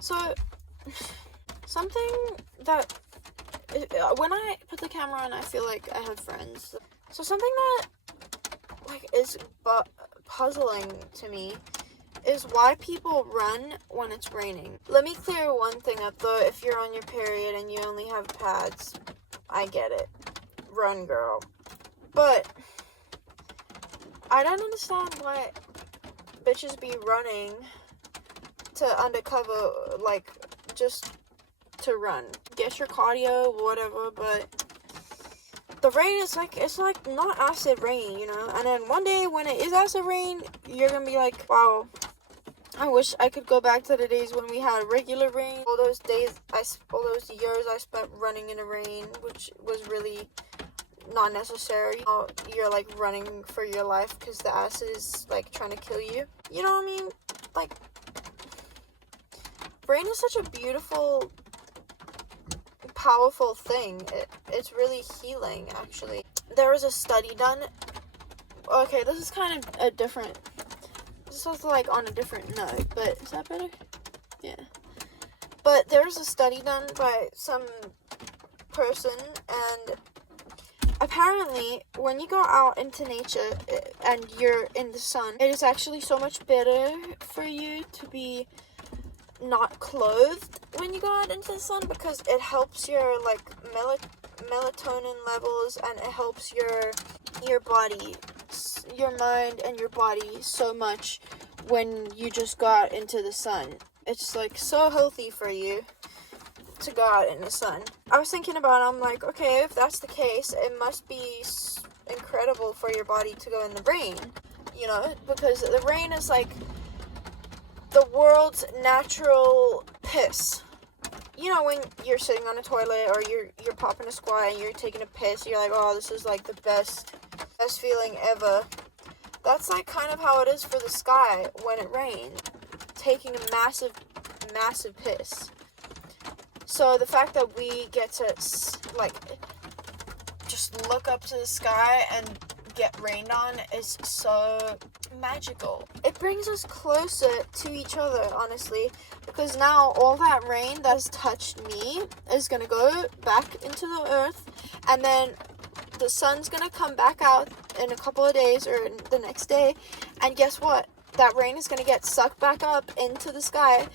So, something that, when I put the camera on, I feel like I have friends. So something that, like, is puzzling to me is why people run when it's raining. Let me clear one thing up, though. If you're on your period and you only have pads, I get it. Run, girl. But I don't understand why bitches be running to undercover, like, just to run. Get your cardio, whatever, but the rain is like, it's like not acid rain, you know? And then one day when it is acid rain, you're gonna be like, wow, I wish I could go back to the days when we had regular rain. All those years I spent running in the rain, which was really not necessary. You're like running for your life because the acid is like trying to kill you. You know what I mean? Like, rain is such a beautiful, powerful thing. It's really healing, actually. There was a study done. Okay, this is kind of a different. This was like on a different note, but is that better? Yeah. But there was a study done by some person, and apparently when you go out into nature and you're in the sun, it is actually so much better for you to be not clothed when you go out into the sun, because it helps your like melatonin levels, and it helps your body, your mind and your body so much when you just go out into the sun. It's like so healthy for you to go out in the sun. I was thinking about it, I'm like, okay, if that's the case, it must be incredible for your body to go in the rain, you know, because the rain is like the world's natural piss. You know, when you're sitting on a toilet or you're popping a squat and you're taking a piss, you're like, oh, this is like the best feeling ever. That's like kind of how it is for the sky when it rains, taking a massive piss. So the fact that we get to like just look up to the sky and get rained on is so magical. It brings us closer to each other, honestly, because now all that rain that has touched me is gonna go back into the earth, and then the sun's gonna come back out in a couple of days or the next day, and guess what? That rain is gonna get sucked back up into the sky,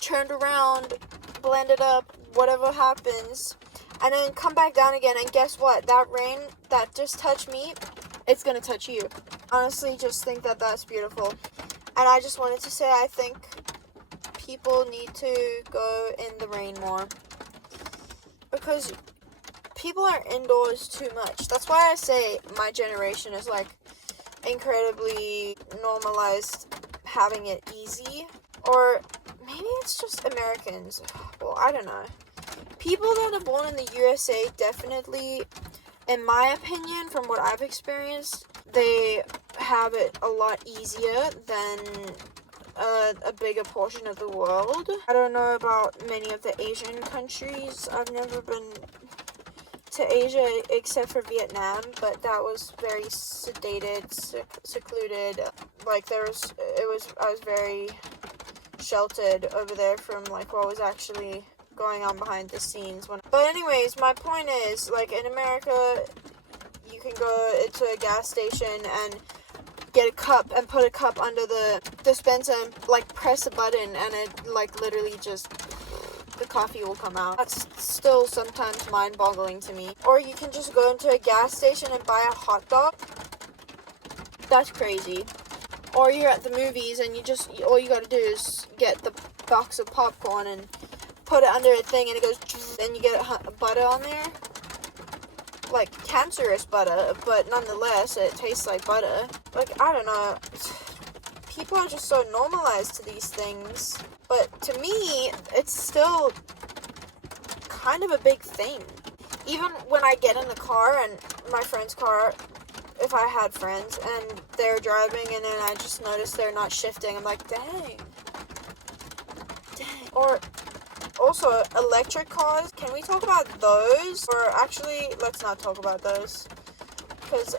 turned around, blended up, whatever happens, and then come back down again, and guess what? That rain that just touched me, it's gonna touch you. Honestly, just think that that's beautiful. And I just wanted to say, I think people need to go in the rain more, because people are indoors too much. That's why I say my generation is like incredibly normalized having it easy. Or maybe it's just Americans. Well, I don't know. People that are born in the USA definitely, in my opinion, from what I've experienced, they have it a lot easier than a bigger portion of the world. I don't know about many of the Asian countries. I've never been to Asia except for Vietnam, but that was very sedated, secluded. Like I was very sheltered over there from like what was actually going on behind the scenes. But anyways, my point is, like, in America, you can go into a gas station and get a cup and put a cup under the dispenser and like press a button, and it like literally just, the coffee will come out. That's still sometimes mind-boggling to me. Or you can just go into a gas station and buy a hot dog. That's crazy. Or you're at the movies and all you gotta do is get the box of popcorn and put it under a thing, and it goes, and you get butter on there. Like cancerous butter, but nonetheless, it tastes like butter. Like, I don't know. People are just so normalized to these things. But to me, it's still kind of a big thing. Even when I get in the car, and my friend's car, if I had friends, and they're driving, and then I just notice they're not shifting, I'm like, dang. Or also, electric cars. Can we talk about those? Or actually, let's not talk about those. Because,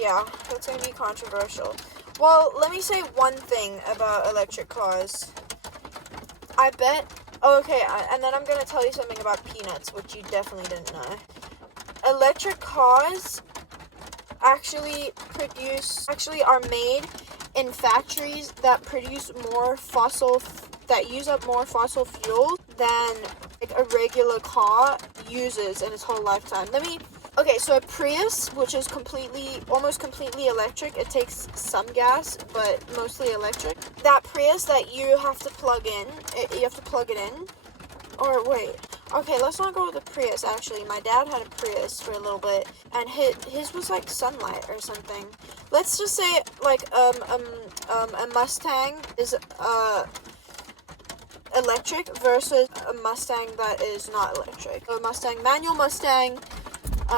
yeah, that's going to be controversial. Well, let me say one thing about electric cars. I bet. Oh, okay, and then I'm gonna tell you something about PeaNuts, which you definitely didn't know. Electric cars actually are made in factories that produce that use up more fossil fuel than like a regular car uses in its whole lifetime. Okay, so a Prius, which is almost completely electric, it takes some gas, but mostly electric. That Prius that you have to plug it in. Or wait, okay, let's not go with the Prius, actually. My dad had a Prius for a little bit, and his was like Sunlight or something. Let's just say, like, a Mustang is, electric versus a Mustang that is not electric. A manual Mustang,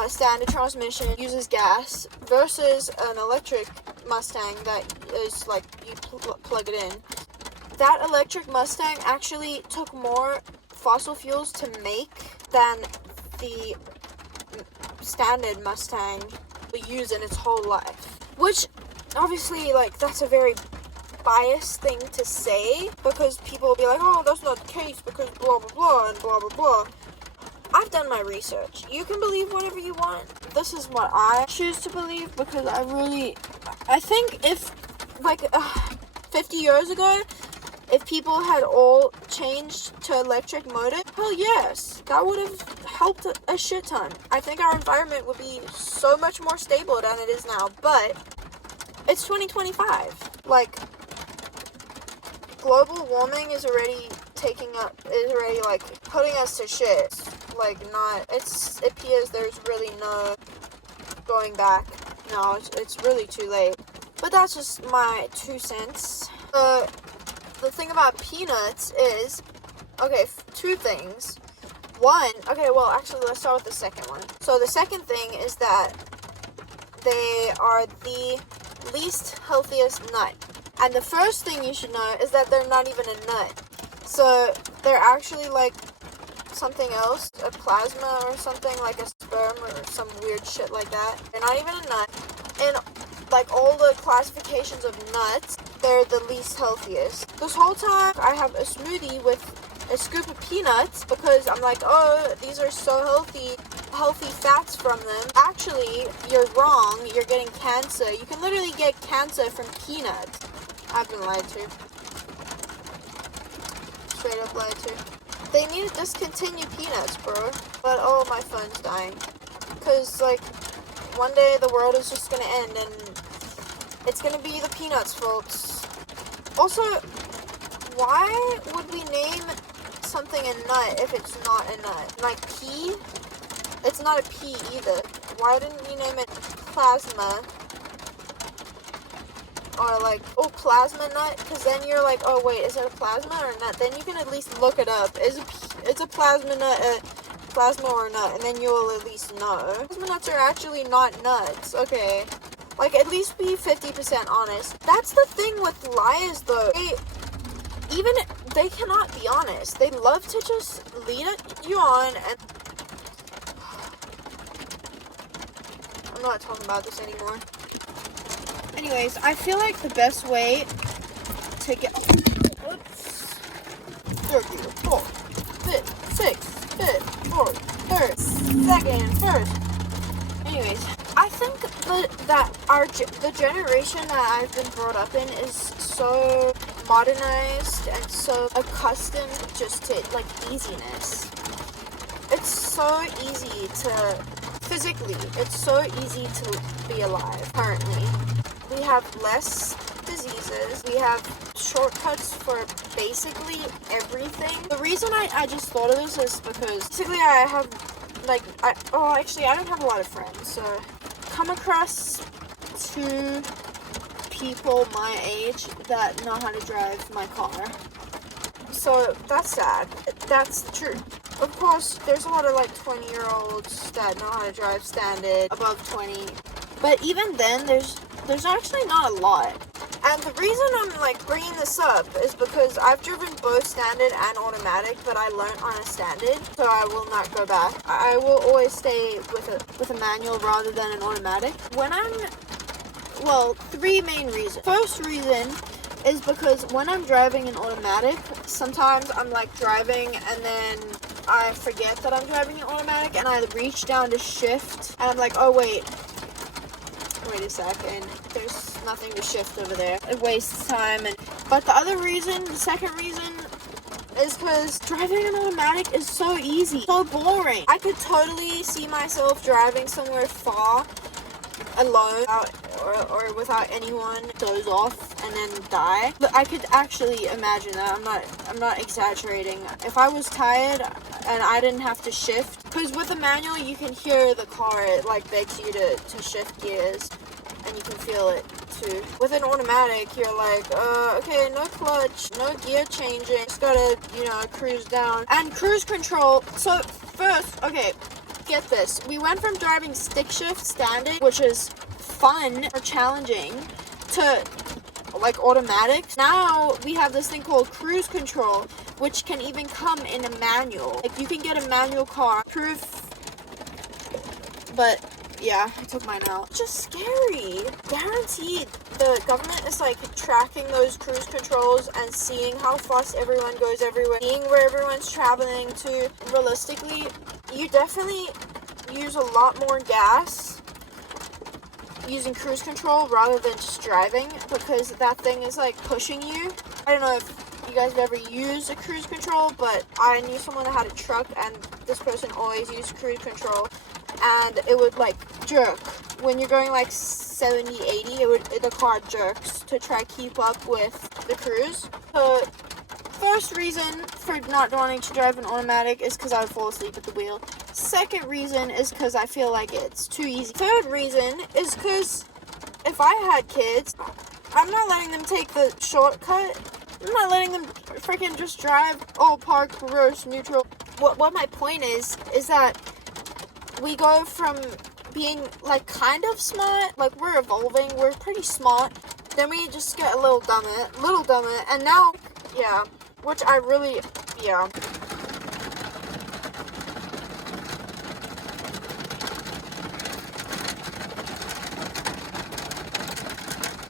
standard transmission, uses gas, versus an electric Mustang that is, like, you plug it in. That electric Mustang actually took more fossil fuels to make than the standard Mustang we use in its whole life. Which, obviously, like, that's a very biased thing to say, because people will be like, oh, that's not the case, because blah, blah, blah, and blah, blah, blah. I've done my research. You can believe whatever you want. This is what I choose to believe, because I think if, like, 50 years ago, if people had all changed to electric motors, hell yes, that would have helped a shit ton. I think our environment would be so much more stable than it is now, but it's 2025. Like, global warming is already like putting us to shit. Like, it appears there's really no going back. No, it's really too late. But that's just my 2 cents. The thing about PeaNuts is, okay, 2 things. One, okay, well, actually, let's start with the second one. So the second thing is that they are the least healthiest nut. And the first thing you should know is that they're not even a nut. So they're actually like something else, a plasma or something, like a sperm or some weird shit like that. They're not even a nut. And like all the classifications of nuts, they're the least healthiest. This whole time I have a smoothie with a scoop of peanuts because I'm like, oh, these are so healthy fats from them. Actually, you're wrong. You're getting cancer. You can literally get cancer from peanuts. I've been lied to. Straight up lied to. They need to discontinue peanuts, bro. But oh, my phone's dying. Cause like, one day the world is just gonna end and it's gonna be the peanuts' fault. Also, why would we name something a nut if it's not a nut? Like pea? It's not a pea either. Why didn't you name it plasma? Or like, oh, plasma nut? Because then you're like, oh wait, is it a plasma or a nut? Then you can at least look it up. It's a plasma nut, plasma or nut, and then you'll at least know. Plasma nuts are actually not nuts. Okay. Like, at least be 50% honest. That's the thing with liars, though. They cannot be honest. They love to just lead you on and... I'm not talking about this anymore. Anyways, I feel like the best way to get... Oops. 34, 5th, 6th, 5th, 4th, 3rd, 2nd, 1st. Anyways, I think that the generation that I've been brought up in is so modernized and so accustomed just to, like, easiness. It's so easy to... Physically, it's so easy to be alive currently. We have less diseases. We have shortcuts for basically everything. The reason I just thought of this is because basically I have, like, actually I don't have a lot of friends, so come across 2 people my age that know how to drive my car. So that's sad. That's true. Of course, there's a lot of like 20-year-olds that know how to drive standard, above 20. But even then, there's actually not a lot. And the reason I'm like bringing this up is because I've driven both standard and automatic, but I learned on a standard, so I will not go back. I will always stay with a manual rather than an automatic. Well, 3 main reasons. First reason is because when I'm driving an automatic, sometimes I'm like driving and then I forget that I'm driving an automatic and I reach down to shift and I'm like, oh wait a second, there's nothing to shift over there. It wastes time. But the second reason is because driving an automatic is so easy, so boring. I could totally see myself driving somewhere far alone or without anyone, doze off and then die. But I could actually imagine that. I'm not exaggerating. If I was tired and I didn't have to shift, because with a manual you can hear the car, it like begs you to shift gears and you can feel it too. With an automatic you're like, okay, no clutch, no gear changing, just gotta, cruise down. And cruise control, so first, okay, get this, we went from driving stick shift standard, which is fun or challenging, to like automatics. Now we have this thing called cruise control, which can even come in a manual. Like you can get a manual car, but yeah, I took mine out. It's just scary. Guaranteed the government is like tracking those cruise controls and seeing how fast everyone goes everywhere, seeing where everyone's traveling to. Realistically, you definitely use a lot more gas using cruise control rather than just driving, because that thing is like pushing you. I don't know if you guys have ever used a cruise control, but I knew someone that had a truck and this person always used cruise control and it would like jerk when you're going like 70, 80. The car jerks to try keep up with the cruise. So first reason for not wanting to drive an automatic is because I would fall asleep at the wheel. Second reason is because I feel like it's too easy. Third reason is because if I had kids, I'm not letting them take the shortcut. I'm not letting them freaking just drive, park, reverse, neutral. What my point is that we go from being like kind of smart, like we're evolving, we're pretty smart, then we just get a little dumber, and now, yeah, which I really, yeah.